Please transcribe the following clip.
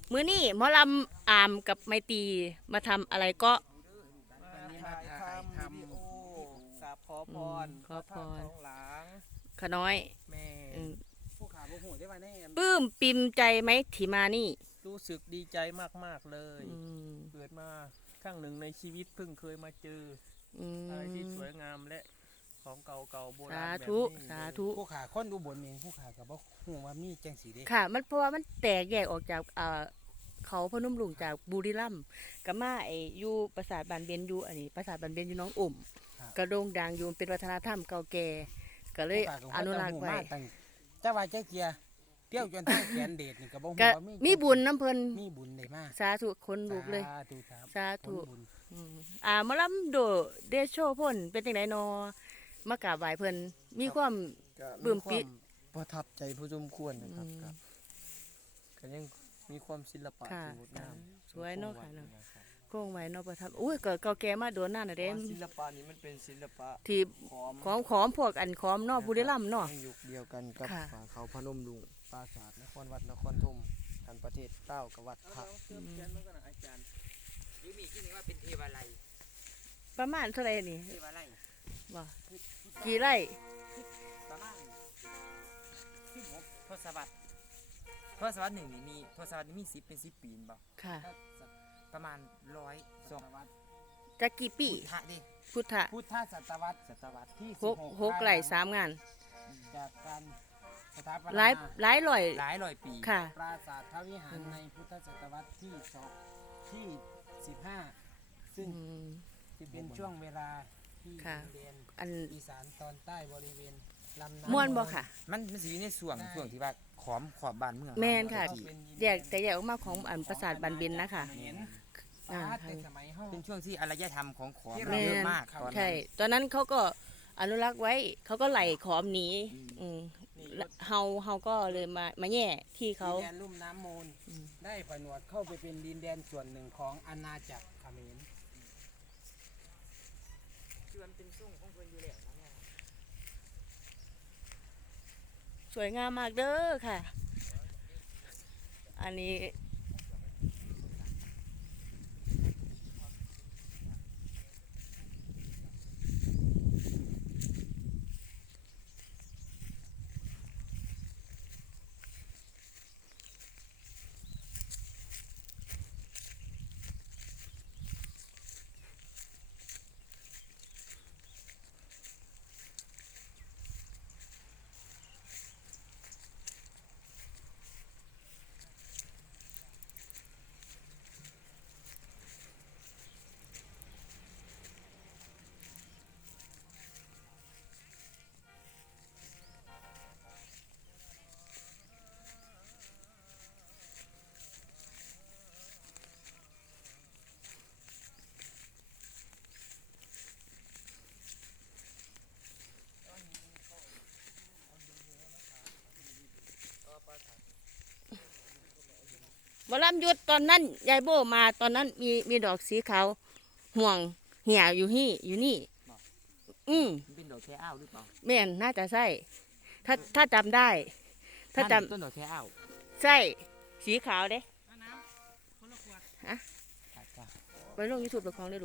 มื้อนี้หมอลำอามกับไมตรีมาทำอะไรก็วันนี้มาถ่ายทำวิดีโอกราบขอพรขอพรพระธาตุทองหลางขะน้อยแม่อืมผู้ขาบ่หูได้มาแน่ปลื้มปิมใจไหมที่มานี่รู้สึกดีใจมากๆเลยอืมเกิดมาครั้งหนึ่งในชีวิตเพิ่งเคยมาเจออือะไรที่มสวยงามและของเก่าๆโบราสาณแบบธุนี้สาธุผู้ขาคนอุบลเองผู้ขากับว่าหูว่ามีแจงสีเด้ค่ะ มันเพราะว่ามันแตกแยกออกจากเขาพนมรุ้งจากบุรีรัมย์กับมาไอ้อยู่ปราสาทบานเบียนอยู่อันนี้ปราสาทบานเบียนอยู่หน้องอุ่มกระโด่งดังอยู่เป็นวัฒนธรรมเก่าแก่ก็เลยผู้ขากับอนุรักษ์ไว้ตั้งเจ้าว่าเจ้าเกียเที่ยวจนทั้งแขนเดชนี่ก็บ่ฮู้ก็ว่ามีบุญน้ำเพิ่นมีบุญได้มาสาธุคนลูกเลยสาธุครับสาธุผลบุญหมอลำโดเดโชพ่นเป็นจังไดนอมากราบไหว้เพิ่นมีความก็ปลื้มปิประทับใจผู้ชมควรนะครับอืมก็ยังมีความศิลปะค่ะที่งดงามสวยเนาะค่ะเนาะรับโครงไว้เนาะประทับอุ้ยก็เก่าแก่มาโดนนานน่ะเพเด้ราะว่าศิลปะนี้มันเป็นศิลปะที่ของขอมพวกอันขอมเนาะบุรีรัมย์เนาะในยุคเดียวกันกับค่ะป่าเขาพนมรุ้งปราสาทนครวัดนครธมทันประเทศเต้ากับวัดพระเติมเขียนมันก็นะอาจารย์หรือมีที่นี้ว่าเป็นเทวาลัยประมาณเท่าไหร่นี่เทวาลัยบ่กี่ไร่ประมาณทศวรรษทศวรรษหนึ่งนี่มีทศวรรษนี้มี10เป็น10ปีนบ่ค่ะประมาณ100 จักกี่ปีพุทธะดิพุทธะพุทธศตวรรษศตวรรษที่หกไร่3 งานจากการสถาปนาหลายร้อยหลายร้อยปีค่ะปราสาทพระวิหารในพุทธศตวรรษที่ที่15ซึ่งอืมจะเป็นช่วงเวลาที่ค่ะดินแดนอันอีสานตอนใต้บริเวณลำน้ำม่วนบ่ค่ะมันสิอยู่ในช่วงที่ว่าขอมขอบบ้านเมืองแม่นค่ะที่แยกแต่แยกออกมาของอันปราสาทบันเบนนะคะเห็นอ่าปาดในสมัยเฮาเป็นช่วงที่อารยธรรมของขอมที่แม่เยอะนมากตอนนั้นใช่ ตอนนั้นเขาก็อนุรักษ์ไว้ เขาก็ไหลขอมหนีอืมเฮาก็เลยมาแย่ที่เขาดินแดนลุ่มน้ำมูลอืมได้ผนวกเข้าไปเป็นดินแดนส่วนหนึ่งของอาณาจักรเขมรคือมันเป็นช่วงของเพิ่นอยู่แล้วนะแม่สวยงามมากเด้อค่ะ อันนี้วลำยุดตอนนั้นยายโบมาตอนนั้นมีดอกสีขาวห่วงเหี่ยอยู่นี่มันเป็นดอกแค่อ้าวหรือเปล่าแม่นน่าจะใช่ถ้าจำได้ ถ้าจต้นดอกแค่อ้าวำใช่สีขาวเด้อาจจะไปลงยูทูบของได้ดู